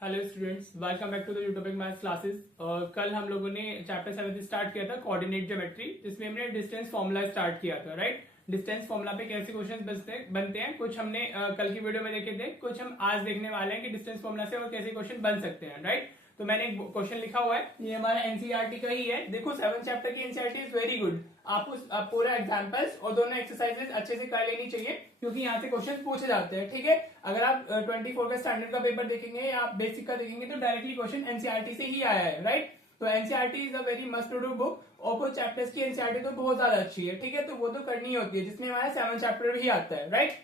Hello students, welcome back to the YouTubic maths classes. कल हम लोगों ने चैप्टर 7 स्टार्ट किया था कोऑर्डिनेट ज्योमेट्री, जिसमें हमने डिस्टेंस फॉर्मूला स्टार्ट किया था। राइट, डिस्टेंस फॉर्मूला पे कैसे क्वेश्चंस बनते हैं कुछ हमने कल की वीडियो में देखे थे, कुछ हम आज देखने वाले हैं कि डिस्टेंस फॉर्मूला से और कैसे क्वेश्चन बन सकते हैं। राइट, तो मैंने एक क्वेश्चन लिखा हुआ है, ये हमारा एनसीईआरटी का ही है। देखो 7 चैप्टर की एनसीईआरटी इज वेरी गुड। आपको पूरा एग्जांपल्स और दोनों एक्सरसाइजेस अच्छे से कर लेनी चाहिए, क्योंकि यहाँ से क्वेश्चन पूछे जाते हैं। ठीक है, अगर आप 24 का स्टैंडर्ड का पेपर देखेंगे या आप बेसिक का देखेंगे तो डायरेक्टली क्वेश्चन एनसीईआरटी से ही आया है। राइट, तो NCERT is a very must to do book, और कुछ चैप्टर्स की एनसीईआरटी तो बहुत ज्यादा अच्छी है। ठीक है, तो वो तो करनी होती है, जिसमें हमारा 7 चैप्टर भी आता है। राइट,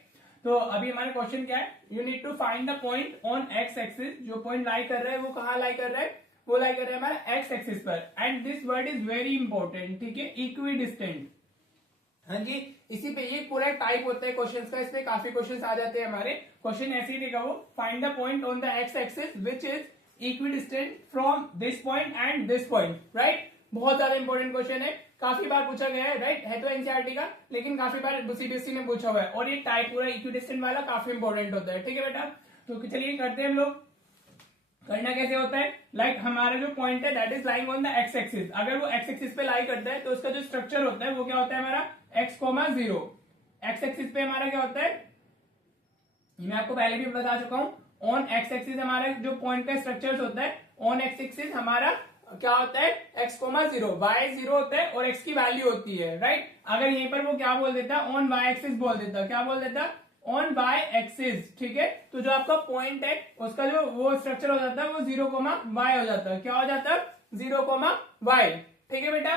तो अभी हमारा क्वेश्चन क्या है, you need to find the point on x axis. जो पॉइंट लाई कर रहा है वो कहाँ लाई कर रहा है, वो लाई कर रहा है हमारा एक्स एक्सिस पर। And this word is very important. ठीक है, इक्वी डिस्टेंट। हाँ जी, इसी पे ये पूरा टाइप होता है क्वेश्चंस का, इसमें काफी क्वेश्चंस आ जाते हैं हमारे। क्वेश्चन ऐसे ही देगा वो, find the point on the x axis which is equi distant from this point and this point. Right, बहुत ज्यादा इंपॉर्टेंट क्वेश्चन है, काफी बार पूछा गया है। राइट, है तो एनसीईआरटी का, लेकिन काफी बार सीबीएसई ने पूछा हुआ है, और ये टाइप पूरा इक्वी डिस्टेंट वाला काफी इंपॉर्टेंट होता है। ठीक है बेटा, तो चलिए करते हैं हम लोग। करना कैसे होता है, लाइक हमारा जो पॉइंट है that is lying on the x axis. अगर वो एक्स एक्सिस पे लाई करता है तो उसका जो स्ट्रक्चर होता है वो क्या होता है हमारा x,0। एक्स एक्सिस पे हमारा क्या होता है, ये मैं आपको पहले भी बता चुका हूं। ऑन एक्स एक्सिस हमारा जो पॉइंट का स्ट्रक्चर होता है, ऑन एक्स एक्सिस हमारा क्या होता है x,0, y 0 होता है और x की वैल्यू होती है। राइट, अगर यहीं पर वो क्या बोल देता है, ऑन y एक्सिस बोल देता, क्या बोल देता, ऑन y एक्सिस। ठीक है, तो जो आपका पॉइंट है उसका जो वो स्ट्रक्चर हो जाता है वो 0,y हो जाता है। क्या हो जाता है, 0,y। ठीक है बेटा,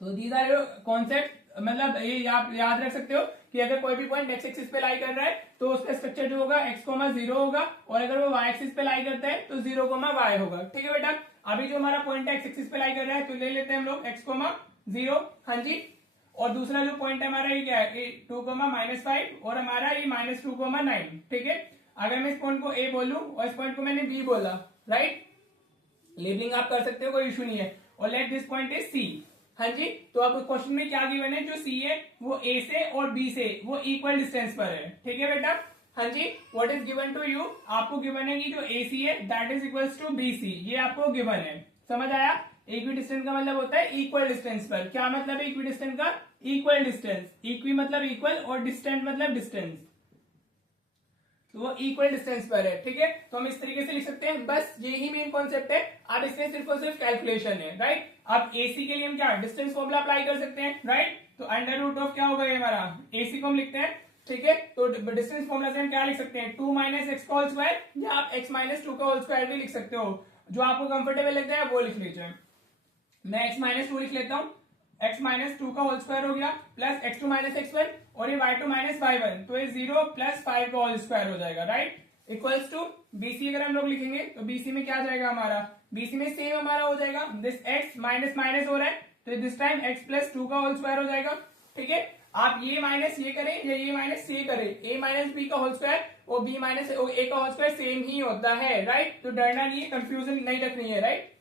तो दीज आर कॉन्सेप्ट, मतलब ये आप याद रख सकते हो कि अगर कोई भी पॉइंट एक्स एक्सिस पे लाई कर रहा है तो उसका स्ट्रक्चर जो होगा x,0 होगा, और अगर वो y एक्सिस पे लाई करता है तो 0,y होगा। ठीक है बेटा, अभी जो हमारा पॉइंट है एक्स एक्सिस पे लाई कर रहा है तो ले लेते हैं हम लोग x,0। हाँ जी, और दूसरा जो पॉइंट है हमारा ये क्या है, 2,-5 और हमारा ये -2,9। ठीक है, अगर मैं इस पॉइंट को a बोलूं और इस पॉइंट को मैंने b बोला, राइट, लेबलिंग आप कर सकते हो, कोई इशू नहीं है। और let this point is c। हाँ जी, तो अब क्वेश्चन में क्या गिवन है, जो c है वो a से और b से वो इक्वल डिस्टेंस पर है। ठीक है बेटा, हाँ जी, what is given to you, आपको गिवन है कि जो AC है that is equals to BC, ये आपको गिवन है। समझ आया, इक्वी डिस्टेंस का मतलब होता है इक्वल डिस्टेंस पर। क्या मतलब है इक्वी डिस्टेंस का, इक्वल डिस्टेंस। इक्वी मतलब इक्वल और डिस्टेंट मतलब डिस्टेंस, तो वो इक्वल डिस्टेंस पर है। ठीक है, तो हम इस तरीके से लिख सकते हैं, बस यही मेन कॉन्सेप्ट है। अब इसमें सिर्फ और सिर्फ कैलकुलेशन है। राइट, अब AC के लिए हम क्या डिस्टेंस फॉर्मूला अप्लाई कर सकते हैं। राइट, तो अंडर रूट ऑफ क्या होगा ये हमारा AC को हम लिखते हैं। ठीक है, तो डिस्टेंस फॉर्मूला से हम क्या लिख सकते हैं, 2 - x का होल स्क्वायर, या आप x - 2 का होल स्क्वायर भी लिख सकते हो, जो आपको कंफर्टेबल लगता है वो लिख लीजिए। मैं x - 2 लिख लेता हूं, x - 2 का होल स्क्वायर हो गया, प्लस x2 - x1, और ये y2 - y1, तो ये 0 + 5 का होल स्क्वायर हो जाएगा। Right, equals to BC। अगर हम लोग लिखेंगे तो BC में क्या आ जाएगा हमारा, BC में सेम हमारा हो जाएगा, दिस x माइनस माइनस हो रहा है तो दिस टाइम x + 2 का होल स्क्वायर हो जाएगा। ठीक है, आप ये माइनस ये करें या ये माइनस ये करें, a - b का होल स्क्वायर और b - a का होल स्क्वायर सेम ही होता है। राइट, तो डरना नहीं है, कंफ्यूजन नहीं रखनी है। राइट,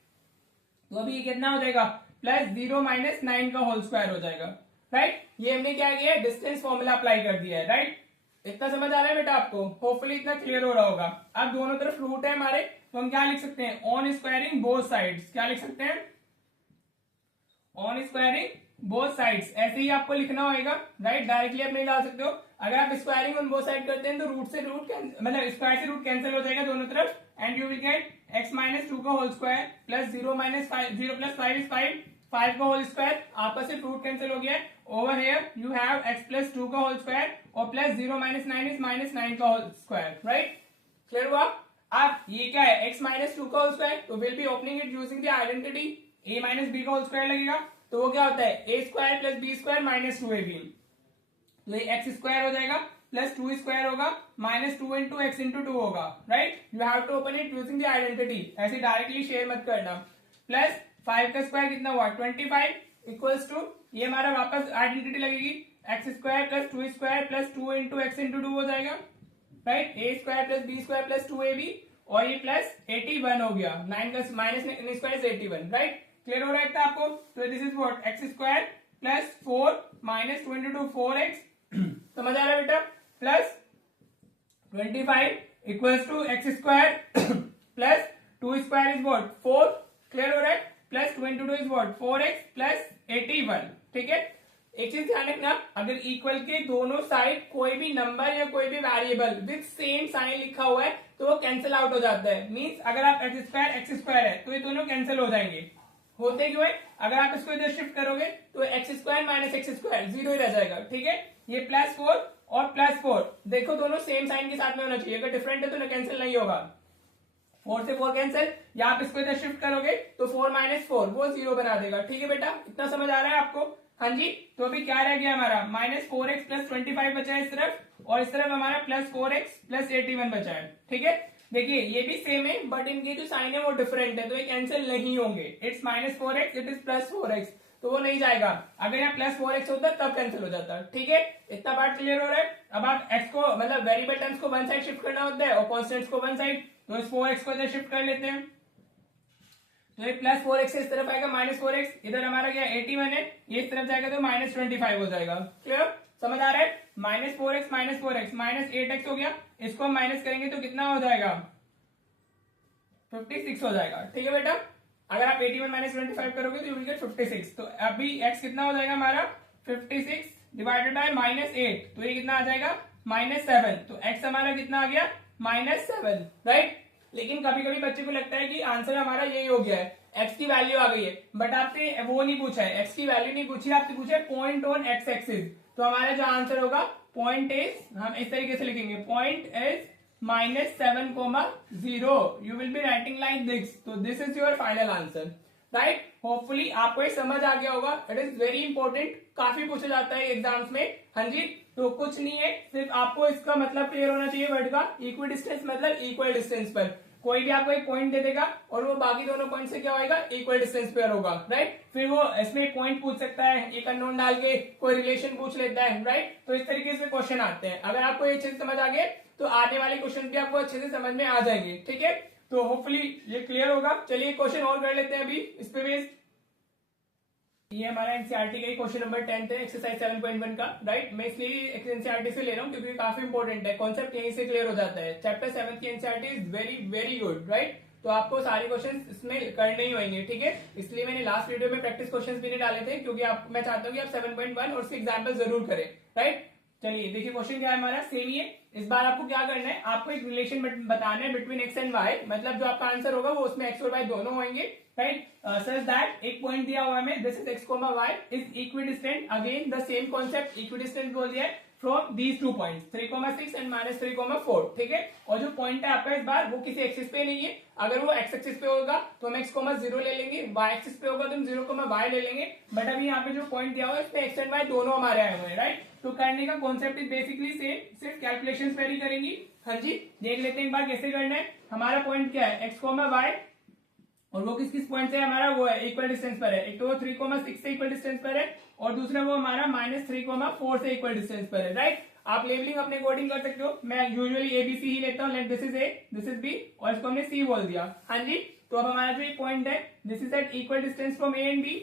तो अभी ये कितना हो जाएगा, +0 - 9 का होल स्क्वायर हो जाएगा। राइट, ये हमने क्या किया है, डिस्टेंस फॉर्मूला अप्लाई कर दिया है। राइट, इतना समझ आ रहा है बेटा आपको, होपफुली इतना क्लियर हो रहा होगा। अब दोनों तरफ रूट है हमारे, तो हम क्या लिख सकते हैं, ऑन स्क्वायरिंग बोथ साइड्स। क्या लिख सकते हैं, ऑन स्क्वायरिंग बोथ साइड्स, ऐसे ही आपको लिखना होगा। राइट, डायरेक्टली आप नहीं डाल सकते हो। अगर आप स्क्वायरिंग ऑन बोथ साइड करते हैं तो रूट से रूट मतलब स्क्वायर से रूट कैंसिल हो जाएगा दोनों तरफ, and you will get x - 2 का होल स्क्वायर प्लस 0 - 5, 0 + 5 इज 5 का होल स्क्वायर, आपस से रूट कैंसिल हो गया है। Over here you have x + 2 का होल स्क्वायर और प्लस 0 - 9 इज -9 का होल स्क्वायर। राइट, क्लियर हुआ। अब ये क्या है, x - 2 का होल स्क्वायर, तो will be opening it using the identity, a - b का होल स्क्वायर लगेगा, तो वो क्या होता है a² + b² - 2ab, तो ये x² हो जाएगा प्लस 2² होगा -2 × x × 2 होगा। Right, you have to open it using the identity, ऐसे डायरेक्टली शेयर मत करना। प्लस 5 का स्क्वायर कितना हुआ 25, इक्वल्स टू ये हमारा वापस आइडेंटिटी लगेगी, x² + 2² + 2 × x × 2 हो जाएगा। राइट, a² + b² + 2ab, और ये प्लस 81 हो गया, 9 का -² इज 81। राइट, क्लियर हो रहा है आपको, तो this is what x² + 4 - 2 × 2 4x, समझ आ रहा है बेटा, plus 25 equals to x² plus 2 square is what 4, clear हो रहा है, plus 2 into 2 is what 4x plus 81, ठीक है। एक चीज ध्यान रखना, अगर इक्वल के दोनों साइड कोई भी नंबर या कोई भी वेरिएबल विद सेम साइन लिखा हुआ है तो वो कैंसिल आउट हो जाता है। मींस अगर आप एक्स स्क्वायर है तो ये दोनों कैंसिल हो जाएंगे। होते क्यों है, अगर आप इसको इधर शिफ्ट करोगे तो x square minus x square zero ही रह जाएगा, ठीक है। ये प्लस 4 और प्लस 4 देखो दोनों सेम साइन के साथ में होना चाहिए, अगर डिफरेंट है तो ना कैंसिल नहीं होगा। 4 से 4 कैंसिल, या आप इसको इधर शिफ्ट करोगे तो 4 माइनस 4 वो जीरो बना देगा, ठीक है बेटा, इतना समझ आ रहा है आपको। हाँ जी, तो अभी क्या रह गया हमारा माइनस 4x प्लस 25 बचा है इस तरफ, और इस तरफ हमारा प्लस 4x प्लस 81 बचा है, ठीक है। देखिए ये भी सेम है बट इनके जो साइन है वो डिफरेंट है तो ये कैंसिल नहीं होंगे। It's minus 4x, it is plus 4x, तो वो नहीं जाएगा। अगर यहाँ प्लस 4x होता तब कैंसिल हो जाता, ठीक है। इतना पार्ट क्लियर हो रहा है। अब आप x को मतलब वेरिएबल टर्म्स को वन साइड शिफ्ट करना होता है और कॉन्स्टेंट्स को वन साइड, तो इस 4x को इधर शिफ्ट कर लेते हैं, तो ये प्लस 4x इस तरफ आएगा, माइनस 4x, इधर हमारा क्या 81 है, ये इस तरफ जाएगा तो माइनस 25 हो जाएगा, क्लियर, समझ आ रहा है। माइनस 4x माइनस 8x हो गया, इसको हम माइनस करेंगे तो कितना हो जाएगा 56 हो जाएगा, ठीक है बेटा। अगर आप 81 माइनस 25 करोगे तो यू विल गेट 56। तो अभी x कितना हो जाएगा हमारा 56 डिवाइडेड बाय माइनस 8, तो ये कितना आ जाएगा माइनस 7, तो x हमारा कितना आ गया माइनस 7, राइट। लेकिन कभी कभी बच्चे को लगता है कि आंसर हमारा यही हो गया है, x की वैल्यू आ गई है, बट आपसे वो नहीं पूछा है, x की वैल्यू नहीं पूछी, आपसे पूछा है पॉइंट ऑन x एक्सिस। तो हमारा जो आंसर होगा पॉइंट इज, हम इस तरीके से लिखेंगे, point is -7,0, you will be writing like this, so this is your final answer, right। Hopefully आपको ये समझ आ गया होगा, इट इज वेरी इंपॉर्टेंट, काफी पूछा जाता है एग्जाम्स में। हाँ जी, तो कुछ नहीं है, सिर्फ आपको इसका मतलब क्लियर होना चाहिए वर्ड का, इक्वल डिस्टेंस मतलब इक्वल डिस्टेंस पर कोई भी आपको एक पॉइंट दे देगा और वो बाकी दोनों पॉइंट से क्या होगा इक्वल डिस्टेंस पर होगा, राइट। फिर वो इसमें पॉइंट पूछ सकता है, एक अननोन डाल के कोई रिलेशन पूछ लेता है, राइट। तो इस तरीके से क्वेश्चन आते हैं। अगर आपको ये चीज समझ आ गए तो आने वाले क्वेश्चन भी आपको अच्छे से समझ में आ जाएंगे, ठीक है। तो होपफुली ये क्लियर होगा। चलिए क्वेश्चन और कर लेते हैं अभी इस पे बेस्ड। ये हमारा एनसीईआरटी का ही क्वेश्चन नंबर 10 है, एक्सरसाइज 7.1 का, राइट। मैं इसलिए एनसीईआरटी से ले रहा हूँ क्योंकि काफी इंपॉर्टेंट है, कॉन्सेप्ट यहीं से क्लियर हो जाता है। चैप्टर 7 की NCERT is very very good, right. तो आपको सारे क्वेश्चन इसमें करने ही होंगे, ठीक है। इसलिए मैंने लास्ट वीडियो में प्रैक्टिस क्वेश्चन भी नहीं डाले थे क्योंकि मैं चाहता हूँ कि आप 7.1 और उसके एग्जाम्पल जरूर करें, राइट। चलिए देखिए क्वेश्चन क्या है हमारा, सेम ही है। इस बार आपको क्या करना है, आपको एक रिलेशन बताना है बिटवीन एक्स एंड वाई, मतलब जो आपका आंसर होगा वो उसमें एक्स और वाई दोनों होंगे, राइट। सच दैट एक पॉइंट दिया हुआ है हमें, this is x comma y is equidistant, again the same concept, equidistant बोल दिया है from these two points 3,6 and -3,4, ठीक है। और जो पॉइंट है आपका इस बार वो किसी एक्सिस पे नहीं है, अगर वो एक्स एक्सिस पे होगा तो हम x,0 ले लेंगे, y एक्सिस पे होगा तो हम 0,y ले लेंगे, बट अभी यहाँ पे जो पॉइंट दिया हुआ है इसमें एक्स एंड वाई दोनों हमारे आए हुए हैं, राइट। तो करने का कॉन्सेप्ट इज बेसिकली सेम, सिर्फ कैलकुलेशंस वेरी करेंगी। हाँ जी, देख लेते हैं एक बार कैसे करना है। हमारा पॉइंट क्या है x,y, और वो किस किस पॉइंट से हमारा वो है इक्वल डिस्टेंस पर है, एक तो वो 3,6 से इक्वल डिस्टेंस पर है और दूसरा वो हमारा -3,4 से इक्वल डिस्टेंस पर है, राइट। आप लेबलिंग अपने अकॉर्डिंग कर सकते हो, मैं यूजुअली ABC ही लेता हूँ, this is A, this is B और इसको हमने C बोल दिया। हाँ जी, तो अब हमारा जो ये पॉइंट है this is at equal distance from A and B।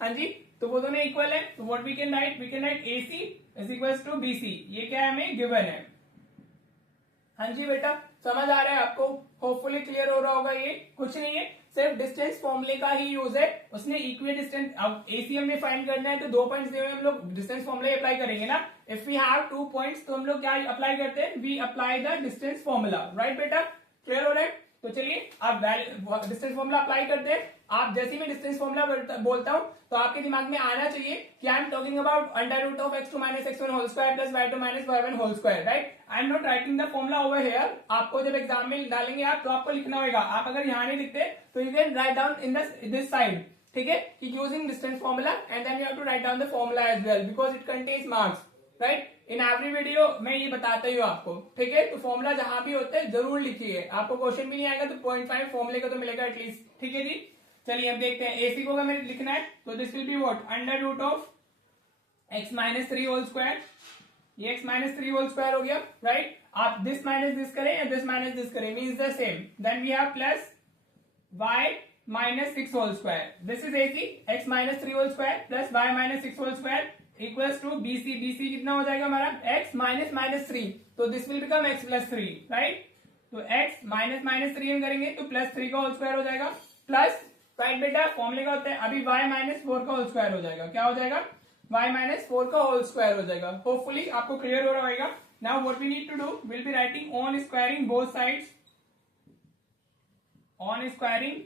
हाँ जी, तो वो दोनों इक्वल है, तो what we can write AC is equals to BC, ये क्या है हमें गिवन है। हाँ जी बेटा, समझ आ रहा है आपको, होपफुली क्लियर हो रहा होगा। ये कुछ नहीं है, सिर्फ डिस्टेंस फॉर्मूले का ही यूज है, उसने इक्वल डिस्टेंस, अब AC हमने फाइंड करना है तो 2 पॉइंट्स दिए हुए हम लोग डिस्टेंस फॉर्मूला अप्लाई करेंगे ना। इफ वी हैव 2 पॉइंट्स तो हम लोग क्या अप्लाई करते हैं, we apply the distance formula, right बेटा, क्लियर हो रहा है। तो चलिए आप डिस्टेंस फॉर्मूला अप्लाई करते हैं। आप जैसे ही मैं डिस्टेंस फॉर्मूला बोलता हूं तो आपके दिमाग में आना चाहिए कि I am talking about √(x2 - x1 whole square plus y2 - y1 whole square, right. I am not writing the formula over here. आपको जब एग्जाम में डालेंगे आप तो आपको लिखना होगा, आप अगर यहाँ नहीं लिखते तो you can write down in this side, ठीक है, using distance formula and then you have to write down the formula as well because it contains marks, right. In every video मैं ये बताता ही हूँ आपको, ठीक है। तो फॉर्मूला जहां भी होता है जरूर लिखिए, आपको क्वेश्चन भी नहीं आएगा तो 0.5 फॉर्मूले का तो मिलेगा एटलीस्ट, ठीक है जी। चलिए अब देखते हैं AC को अगर हमें लिखना है तो this will be what √(x - 3 whole square, ये x - 3 होल स्क्वायर हो गया, राइट। आप दिस माइनस दिस करें या दिस माइनस दिस करें means the same, then we have plus y - 6 whole square, this is AC, x - 3 whole square plus y - 6 whole square equals to BC कितना हो जाएगा हमारा x - -3, तो this will become x + 3, right. तो x minus minus 3 हम करेंगे तो plus 3 का होल स्क्वायर हो जाएगा, प्लस राइट बेटा फॉर्मूले का होता है अभी y माइनस 4 का होल स्क्वायर हो जाएगा, क्या हो जाएगा y माइनस 4 का होल स्क्वायर हो जाएगा। होपफुली आपको क्लियर हो रहा होगा। Now what we need to do, will be writing on squaring both sides, on squaring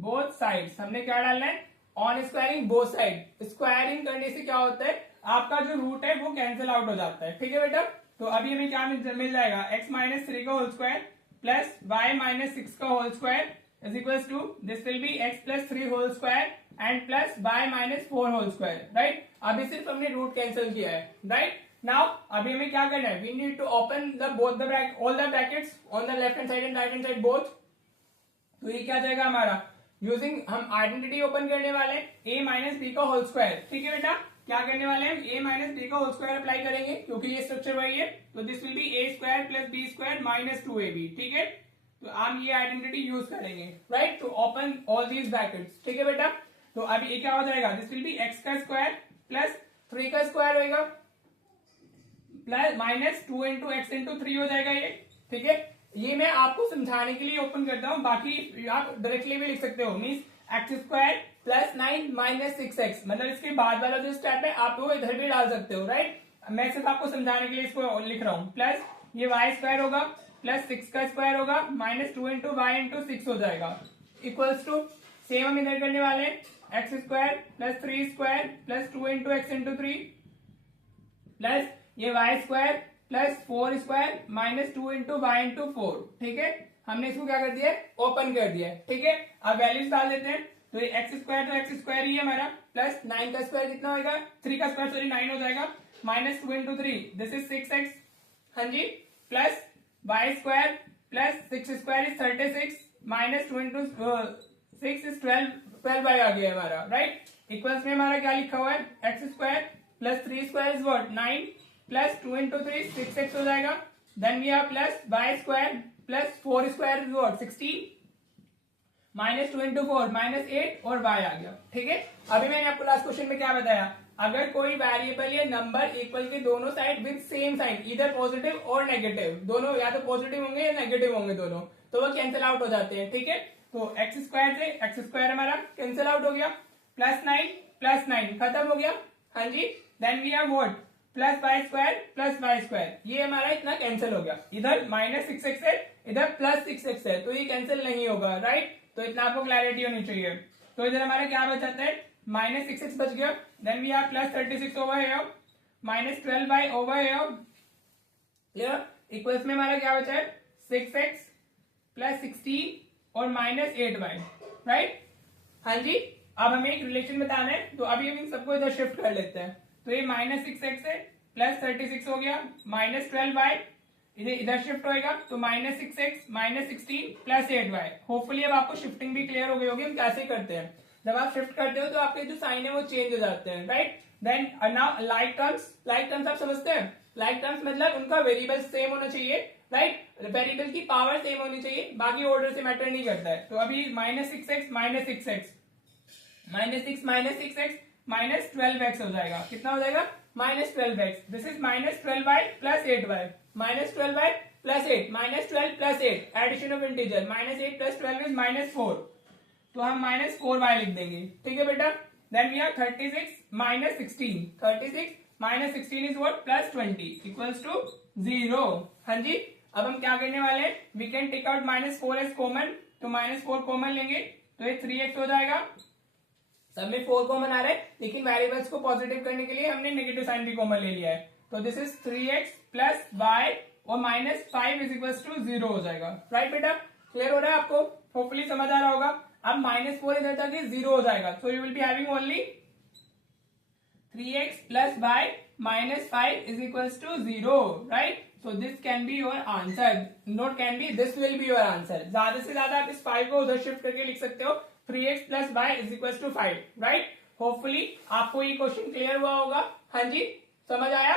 both sides, हमने क्या डालना है on squaring both side. Squaring करने से क्या होता है आपका जो रूट है वो कैंसिल आउट हो जाता है, ठीक है बेटा। तो अभी हमें क्या मिल जाएगा x माइनस 3 का whole square plus y minus 6 का whole square is equals to this will be x plus 3 whole square and plus y minus 4 whole square, right. अभी सिर्फ हमने रूट कैंसिल किया है, राइट। नाउ अभी हमें क्या करना है, we need to open the both the all the brackets on the left hand side and right hand side both. तो ये क्या जाएगा हमारा, यूजिंग हम आइडेंटिटी ओपन करने वाले हैं a माइनस बी का होल स्क्वायर, ठीक है बेटा। क्या करने वाले हैं, a माइनस बी का होल स्क्वायर अप्लाई करेंगे क्योंकि ये स्ट्रक्चर वही है। तो this will be a square plus b square minus 2ab, ठीक है। तो हम ये आइडेंटिटी यूज करेंगे, right, to open all these brackets, ठीक है बेटा। तो अब ये क्या हो जाएगा, दिस विल बी x का स्क्वायर प्लस 3 का स्क्वायर होगा plus minus 2 into x into 3 हो जाएगा ये, ठीक है। ये मैं आपको समझाने के लिए ओपन करता हूं, बाकी आप डायरेक्टली भी लिख सकते हो, means x square plus 9 minus 6x, मतलब इसके बाद वाला जो स्टेप है आप वो इधर भी डाल सकते हो, राइट। मैं सिर्फ आपको समझाने के लिए इसको लिख रहा हूं। प्लस ये y स्क्वायर होगा प्लस 6 का स्क्वायर होगा माइनस 2 इंटू वाई इंटू 6 हो जाएगा, इक्वल्स टू सेम हम इधर करने वाले हैं x square plus 3 square plus 2 into x into 3 plus ये y square plus 4 square minus 2 into y into 4, ठीक है। हमने इसको क्या कर दिया है, ओपन कर दिया है, ठीक है। अब वैल्यूज डाल देते हैं। तो ये एक्स स्क्वायर तो एक्स स्क्वायर ही है हमारा, प्लस 9 का स्क्वायर कितना होगा, 3 का स्क्वायर सॉरी 9 हो जाएगा, minus 2 into 3 this is 6x, हाँ जी, plus y square plus 6 square is 36 minus 2 into 6 is 12 आ गया हमारा, राइट। इक्वल्स में हमारा क्या लिखा हुआ है, x square plus 3 square is what 9 plus 2 into 3 6x हो जाएगा। Then we have plus y square plus 4 square is what 16 minus 2 into 4 minus 8 और y आ गया, ठीक है। अभी मैंने आपको लास्ट क्वेश्चन में क्या बताया, अगर कोई वेरिएबल या नंबर इक्वल के दोनों साइड विद सेम साइन, इधर पॉजिटिव और नेगेटिव, दोनों या तो पॉजिटिव होंगे या नेगेटिव होंगे दोनों, तो वो कैंसिल आउट हो जाते हैं, ठीक है। तो एक्स स्क्वायर से एक्स स्क्वायर हमारा कैंसिल आउट हो गया, प्लस 9 खत्म हो गया, हाँ जी। Then we have what plus y square, ये हमारा इतना कैंसिल हो गया। इधर माइनस 6x है, इधर प्लस 6x है, तो ये कैंसिल नहीं होगा, राइट। तो इतना आपको क्लैरिटी होनी चाहिए। तो इधर हमारा क्या बच जाता है, माइनस 6x बच गया। Then we have plus 36 over here minus 12y over here, equals में हमारा क्या बचा है 6x प्लस 16 और माइनस 8y, राइट, हाँ जी। अब हमें एक रिलेशन बताना है, तो अभी हम इन सबको इधर शिफ्ट कर लेते हैं। तो ये माइनस 6x है प्लस 36 हो गया माइनस 12y, इधर शिफ्ट होएगा तो minus 6x minus 16 plus 8y। Hopefully अब आपको शिफ्टिंग भी क्लियर हो गई होगी हम कैसे करते हैं। जब आप शिफ्ट करते हो तो आपके जो साइन है वो चेंज हो जाते हैं, right. Then now like terms आप समझते हैं, लाइक टर्म्स मतलब उनका वेरिएबल सेम होना चाहिए, राइट, वेरिएबल की पावर सेम होनी चाहिए, बाकी ऑर्डर से मैटर नहीं करता है। तो अभी minus 6x minus 6x minus 6 minus 6x minus 12x हो जाएगा, कितना हो जाएगा minus 12x, this is minus 12y plus 8y, minus 12y plus 8 minus 12 plus 8 addition of integer, minus 8 plus 12 is minus 4, तो हम माइनस 4y लिख देंगे, ठीक है बेटा। Then we have 36 minus 16, 36 minus 16 is what plus 20 equals to 0, हाँ जी। अब हम क्या करने वाले हैं, we can take out minus 4x common, तो माइनस 4 कॉमन लेंगे तो ये 3x हो जाएगा, सब में 4 कॉमन आ रहा है, लेकिन वेरिएबल्स को पॉजिटिव करने के लिए हमने नेगेटिव साइन भी कॉमन ले लिया है। तो this is 3x plus y और माइनस 5 इज इक्वल्स टू 0 हो जाएगा, राइट बेटा। क्लियर हो रहा है आपको, होपफुली समझ आ रहा होगा। अब माइनस 4 इधर तक 0 हो जाएगा, so you will be having only 3x plus y minus 5 is equals to 0, right. So this can be your answer, not can be, this will be your answer. ज्यादा से ज्यादा आप इस 5 को उधर शिफ्ट करके लिख सकते हो, 3x plus y is equal to 5, right. Hopefully आपको ये क्वेश्चन क्लियर हुआ होगा, हाँ जी, समझ आया।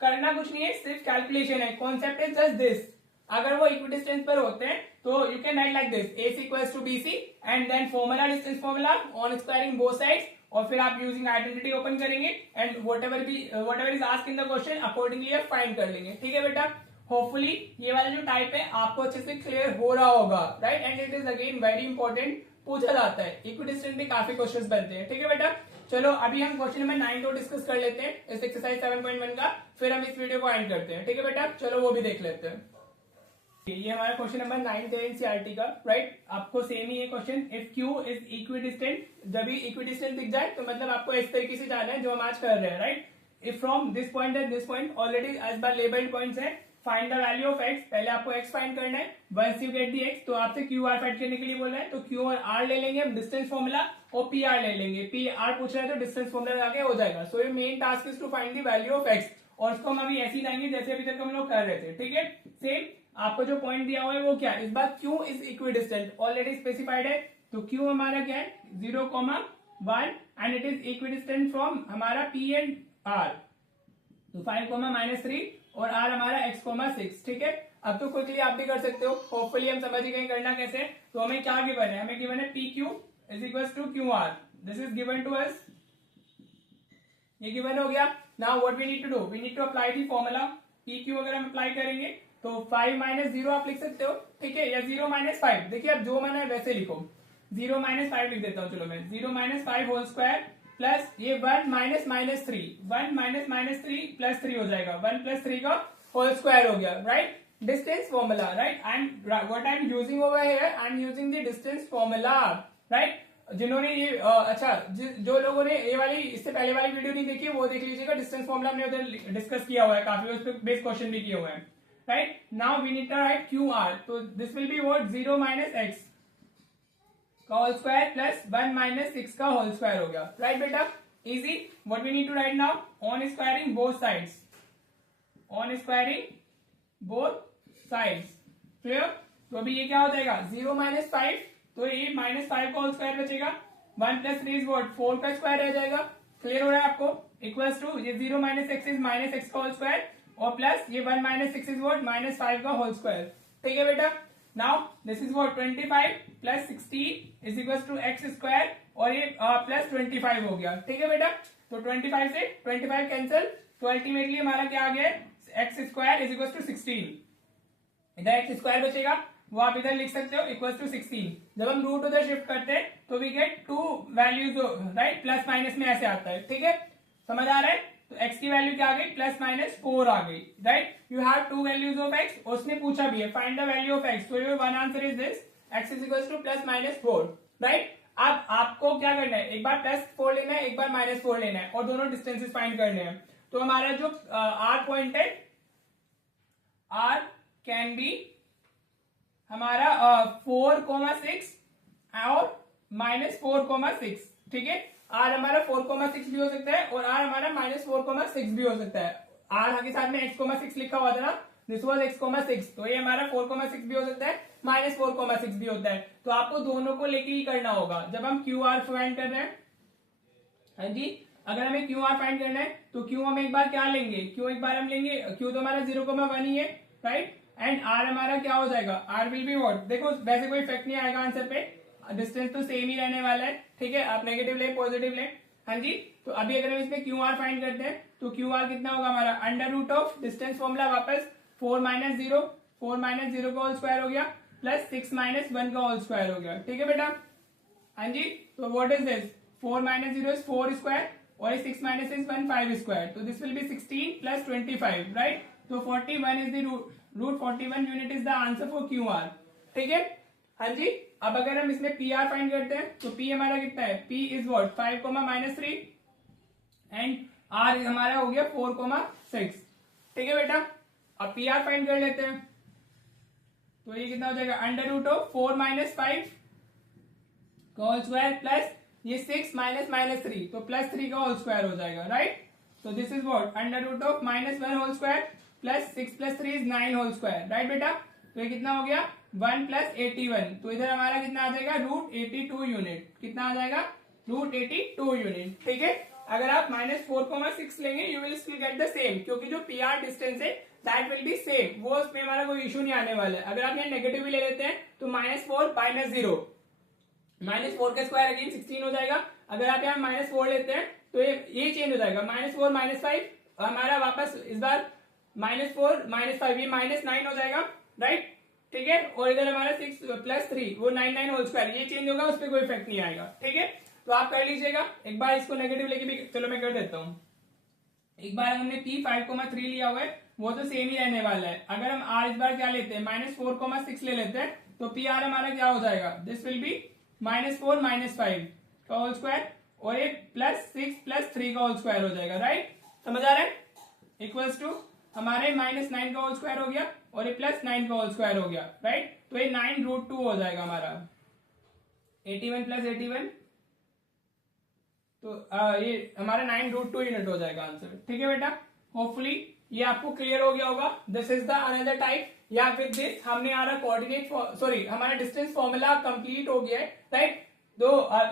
करना कुछ नहीं है, सिर्फ कैलकुलेशन है, कॉन्सेप्ट इज जस्ट दिस। अगर वो इक्विडिस्टेंस पर होते हैं तो you can write like this, AC equals to BC and then formula distance formula on squaring both sides, और फिर आप यूजिंग आइडेंटिटी ओपन करेंगे and whatever is asked in the question accordingly आप फाइंड कर लेंगे, ठीक है बेटा। होपफुली ये वाला जो टाइप है आपको अच्छे से क्लियर हो रहा होगा, right. And it is again very important, पूछा जाता है, इक्विडिस्टेंस में काफी क्वेश्चंस बनते हैं, ठीक है बेटा। चलो अभी हम क्वेश्चन नंबर 9 को डिस्कस कर लेते हैं इस एक्सरसाइज 7.1 का, फिर हम इस वीडियो को एंड करते हैं, ठीक है बेटा। चलो वो भी देख लेते हैं। ये हमारा क्वेश्चन नंबर 9 है एनसीईआरटी का, राइट। आपको सेम ही है question, if Q is equidistant, जब भी इक्विडिस्टेंट दिख जाए तो मतलब आपको इस तरीके से जाना है जो हम आज कर रहे हैं, right. If from this point and this point already as bar labelled points है, find the value of x, पहले आपको एक्स फाइंड करना है। Once you get the x, तो आपसे क्यू आर फाइंड करने के लिए बोल रहा है, तो क्यू और आर ले लेंगे हम, डिस्टेंस फॉर्मूला, और पी आर ले लेंगे। पी आर पूछ रहा है तो डिस्टेंस फॉर्मूला लगा के हो जाएगा। सो ये main task is to find the value of x, और इसको हम अभी ऐसे ही लाएंगे जैसे अभी तक हम लोग कर रहे थे, ठीक है। सेम आपको जो पॉइंट दिया हुआ है वो क्या है, इस बार Q is equidistant already specified है, तो क्यू हमारा क्या है 0,1 and it is equidistant from हमारा पी एंड आर, तो 5,-3 और आर हमारा x,6, ठीक है। अब तो क्विकली आप भी कर सकते हो, होपफुली हम समझ गए करना कैसे। तो हमें क्या गिवन है, हमें गिवन है P Q is equal to Q R, this is given to us, ये गिवन हो गया। Now what we need to do, we need to apply the formula. P Q अगर हम अप्लाई करेंगे तो 5 - 0 आप लिख सकते हो, ठीक है, या 0 - 5, देखिए आप जो माना है वैसे लिखो। 0 - 5 लिख देता हूं, चलो मैं 0 - 5 होल स्क्वायर प्लस ये 1 - -3, 1 - -3 प्लस 3 हो जाएगा, 1 + 3 का होल स्क्वायर हो गया, right. Distance formula, right, what I am using over here, I am using the distance formula, right. जिन्होंने ये अच्छा जो लोगों ने ये वाली इससे पहले वाली वीडियो नहीं देखी वो देख लीजिएगा, डिस्टेंस फॉर्मूला हमने उधर डिस्कस किया हुआ है काफी, उस पर बेस क्वेश्चन भी किए हुए हैं, right. Now we need to write Q R, तो this will be what 0 - x का होल स्क्वायर प्लस 1 - 6 का होल स्क्वायर हो गया, राइट बेटा, easy. What we need to write now, on squaring both sides, on squaring both sides, clear. तो अभी ये क्या हो जाएगा 0 - 5, तो ये -5 का होल स्क्वायर बचेगा, 1 + 3 इज व्हाट 4 का स्क्वायर रह जाएगा, क्लियर हो रहा है आपको, इक्वल्स टू ये 0 - x इज -x का होल स्क्वायर और प्लस ये 1 - 6 इज व्हाट -5 का होल स्क्वायर, ठीक है बेटा। Now this is what 25 + 16 is equal to x square, और ये प्लस 25 हो गया, ठीक है बेटा। तो 25 से 25 कैंसिल, तो अल्टीमेटली हमारा क्या आ गया x square is equal to 16, इधर x स्क्वायर बचेगा वो आप इधर लिख सकते हो इक्वल टू 16। जब हम रूट उधर शिफ्ट करते हैं तो we get 2 values, right, plus minus में ऐसे आता है, ठीक है, समझ आ रहा है। तो x की वैल्यू क्या आ गई +-4 आ गई, right. You have 2 values of x, उसने पूछा भी है find the value of x, तो your one answer is this, x is equal to +-4, right. अब आपको क्या करना है, एक बार +4 लेना है, एक बार -4 लेना है, और दोनों डिस्टेंसेस फाइंड करने हैं। तो हमारा जो r पॉइंट है, r कैन बी हमारा 4,6 और -4,6, ठीक है। r हमारा 4,6 भी हो सकता है और r हमारा -4,6 भी हो सकता है। r के साथ में x,6 लिखा हुआ था ना, दिस वाज x,6, तो ये हमारा 4,6 भी हो सकता है, -4,6 भी होता है। तो आपको दोनों को लेके ही करना होगा जब हम क्यू आर फाइंड कर रहे हैं, हाँ जी। अगर हमें क्यू आर फाइंड करना है तो क्यू हम एक बार क्या लेंगे, क्यू एक बार हम लेंगे, क्यू तो हमारा 0,1 ही है, राइट, एंड आर हमारा क्या हो जाएगा, आर विल बी व्हाट, देखो वैसे कोई इफेक्ट नहीं आएगा आंसर पे, डिस्टेंस तो सेम ही रहने वाला है, ठीक है, आप नेगेटिव ले पॉजिटिव ले, हाँ जी। तो अभी अगर हम इसमें क्यू आर फाइंड करते हैं तो क्यू आर कितना होगा हमारा √, डिस्टेंस फॉर्मूला वापस 4 - 0, 4 - 0 का होल स्क्वायर हो गया प्लस 6 - 1 का होल स्क्वायर हो गया, ठीक है बेटा, हाँ जी। तो what is this, 4 - 0 is 4 square और 6 - 1 5 स्क्वायर, तो दिस विल बी 16 + 25, राइट। तो 41 is the root 41 unit is the answer for Q R, ठीक है, हाँ जी। अब अगर हम इसमें पी आर फाइंड करते हैं तो पी हमारा कितना है, P is what 5,-3 and R हमारा हो गया 4,6, ठीक है बेटा। अब पी आर फाइंड कर लेते हैं तो ये कितना हो जाएगा √4 - 5 का होल स्क्वायर प्लस ये 6 - -3, तो +3 का होल स्क्वायर हो जाएगा, राइट। तो this is what √-1 whole square plus 6 + 3 is 9 whole square, right बेटा। तो ये कितना हो गया 1 + 81, तो इधर हमारा कितना आ जाएगा √82 यूनिट, कितना आ जाएगा √82 यूनिट, ठीक है। अगर आप -4,6 लेंगे you will still get the same, क्योंकि जो पी आर डिस्टेंस है दैट विल बी सेम, वो उसमें हमारा कोई इशू नहीं आने वाला है। अगर आप यहाँ नेगेटिव भी ले लेते हैं तो -4 - 0, -4 का स्क्वायर अगेन 16 हो जाएगा। अगर आप यहाँ -4 लेते हैं तो ये चेंज हो जाएगा, -4 - 5 हमारा वापस इस बार -4 -5 ये -9 हो जाएगा, राइट, ठीक है। और इधर हमारा 6 + 3 वो 9 होल स्क्वायर, ये चेंज होगा, उस पर कोई इफेक्ट नहीं आएगा, ठीक है। तो आप कर लीजिएगा एक बार इसको नेगेटिव लेके भी, चलो मैं कर देता हूँ। एक बार हमने P5,3 लिया हुआ है, वो तो सेम ही रहने वाला है। अगर हम R इस बार क्या लेते हैं, -4,6 ले लेते हैं, तो PR हमारा क्या हो जाएगा, दिस विल बी -4 -5 का होल स्क्वायर, और ये +6 + 3 का होल स्क्वायर हो जाएगा, राइट, समझ आ रहा है। इक्वल्स टू हमारे -9 का होल स्क्वायर हो गया, और ये +9 का होल स्क्वायर हो गया, राइट। तो ये 9√2 हो जाएगा हमारा, 81 + 81, तो ये हमारा 9√2 यूनिट हो जाएगा आंसर, ठीक है बेटा। होपफुली ये आपको क्लियर हो गया होगा। This is the another type, या विद दिस हमने हमारा कोऑर्डिनेट, सॉरी हमारा डिस्टेंस फॉर्मूला कंप्लीट हो गया है, राइट। दो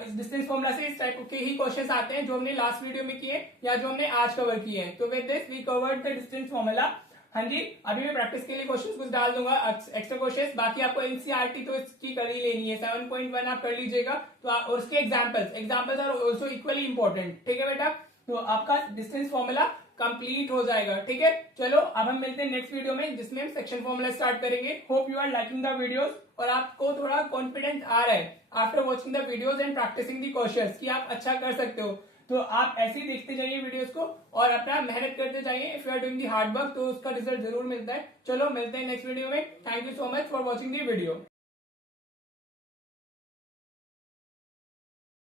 इस डिस्टेंस फॉर्मूला से इस टाइप के ही क्वेश्चंस आते हैं जो हमने लास्ट वीडियो में किए या जो हमने आज कवर किए हैं। तो with this we covered the distance formula. हाँ जी, अभी मैं प्रैक्टिस के लिए क्वेश्चंस कुछ डाल दूंगा, एक्स्ट्रा क्वेश्चंस। बाकी आपको एनसीईआरटी तो इसकी कर ही लेनी है, 7.1 आप कर लीजिएगा। तो और उसके examples are also equally important, ठीक है बेटा। तो आपका डिस्टेंस फॉर्मूला कंप्लीट हो जाएगा, ठीक है। चलो अब हम मिलते हैं नेक्स्ट वीडियो में, जिसमें हम सेक्शन फॉर्मूला स्टार्ट करेंगे। Hope you are liking the videos, और आपको थोड़ा कॉन्फिडेंस आ रहा है after watching the videos and practising the questions कि आप अच्छा कर सकते हो। तो आप ऐसे ही देखते जाइए वीडियोस को और अपना मेहनत करते जाइए। If you are doing the hard work तो उसका रिजल्ट जरूर मिलता है। चलो मिलते हैं नेक्स्ट वीडियो में। Thank you so much for watching the video.